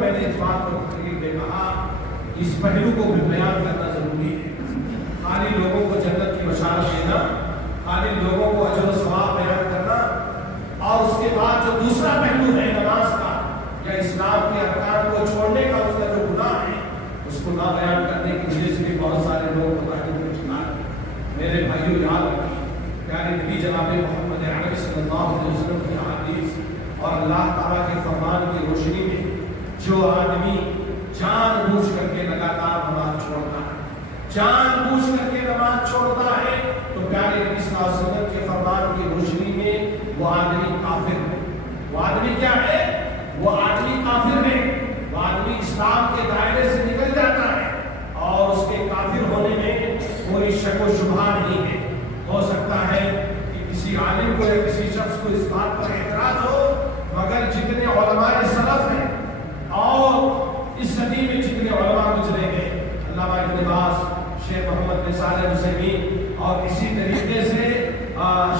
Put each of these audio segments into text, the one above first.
میں نے اس بات کو تقریر میں کہا اس پہلو کو بھی بیان کرنا ضروری ہے. خالی لوگوں کو جنت کی بشارت دینا، خالی لوگوں کو اجر و ثواب بیان کرنا، اور اس کے بعد جو دوسرا پہلو ہے نماز کا یا اسلام کے ارکان کو چھوڑنے کا، اس کا جو گناہ ہے اس کو نہ بیان کرنے کی وجہ سے بھی بہت سارے لوگ میرے بھائیو یاد رکھیں پیارے نبی جناب محمد عربی صلی اللہ علیہ وسلم کی حدیث اور اللہ تعالیٰ کے فرمان کی روشنی میں جو آدمی جان بوجھ کر کے لگاتار نماز چھوڑتا ہے، جان بوجھ کر کے نماز چھوڑتا ہے، تو پیارے نبی صلی اللہ علیہ وسلم کے فرمان کی روشنی میں وہ آدمی کافر ہے. وہ آدمی کیا ہے؟ وہ آدمی کافر ہے. وہ آدمی اسلام کے دائرے سے نکل جاتا ہے اور اس کے کافر ہونے میں کوئی شک و شبہ نہیں ہے. ہو سکتا ہے کہ کسی عالم کو یا کسی شخص کو اس بات پر اعتراض ہو، مگر جتنے علماء سلف ہیں اور اس صدی میں جتنے علماء گزرے ہیں، علامہ ابن باز، شیخ محمد بن صالح العثیمین اور اسی طریقے سے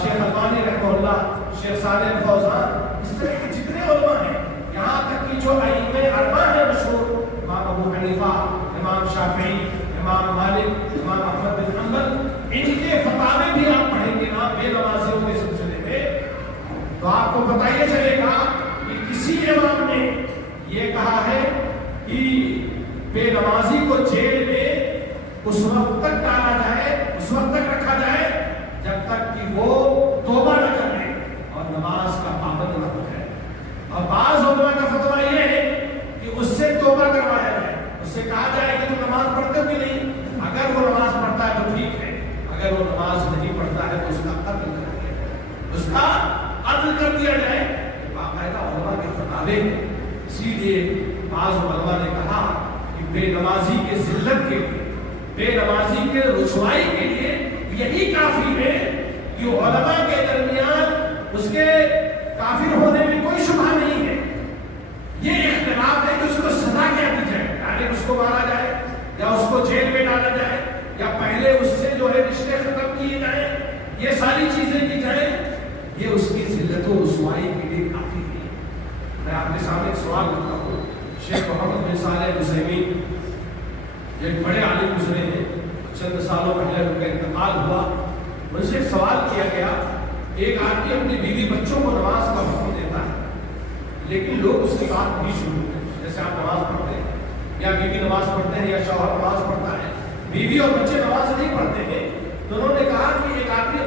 شیخ البانی رحمہ اللہ، شیخ صالح الفوزان، اس طرح کے جتنے علماء ہیں، یہاں تک کہ جو ائمہ اربعہ ہیں مشہور، امام ابو حنیفہ، امام شافعی، امام مالک، امام احمد بن حنبل، ان کے فتاوے بھی آپ پڑھیں گے نا بے نمازیوں کے سلسلے میں، تو آپ کو پتہ یہ چلے گا کہ کسی امام نے یہ کہا ہے کہ بے نمازی کو جیل میں اس وقت تک ڈالا جائے، اس وقت تک رکھا جائے جب تک کہ وہ توبہ نہ کر لے اور نماز کا پابند نہ ہو جائے. اور بعض علماء کا فتویٰ یہ ہے کہ اس سے توبہ کروایا جائے، اس سے کہا جائے کہ تم نماز پڑھتے ہو کہ نہیں، اگر وہ نماز پڑھتا ہے تو ٹھیک ہے، اگر وہ نماز نہیں پڑھتا ہے تو اس کا قتل کر دیا جائے، اس کا قتل کر دیا جائے. باقاعدہ علماء کے فتوے ہیں. اسی لیے بعض علماء نے کہا کہ بے نمازی کے ذلت کے لیے، بے نمازی کے رسوائی کے لیے یہی کافی ہے کہ علماء کے درمیان اس کے کافر ہونے میں کوئی شبہ نہیں ہے. یہ اختلاف ہے کہ اس کو سزا کیا دی جائے، یعنی اس کو مارا جائے یا اس کو جیل میں ڈالا جائے یا پہلے اس سے جو ہے رشتے ختم کیے جائیں، یہ ساری چیزیں کی جائیں، یہ اس کی ذلت و رسوائی کے لیے کافی ہے. میں آپ کے سامنے ایک سوال کرتا ہوں. شیخ محمد بن صالح العثیمین ایک بڑے عالم گزرے ہیں، چند سالوں پہلے ان کا انتقال ہوا. ان سے سوال کیا گیا، ایک آدمی اپنی بیوی بچوں کو نماز کا حکم دیتا ہے لیکن لوگ اس کی بات نہیں سنتے. جیسے آپ نماز پڑھتے ہیں یا بیوی نماز پڑھتے ہیں یا شوہر نماز پڑھتا ہے، بیوی اور بچے نماز نہیں پڑھتے ہیں، تو انہوں نے کہا کہ ایک آدمی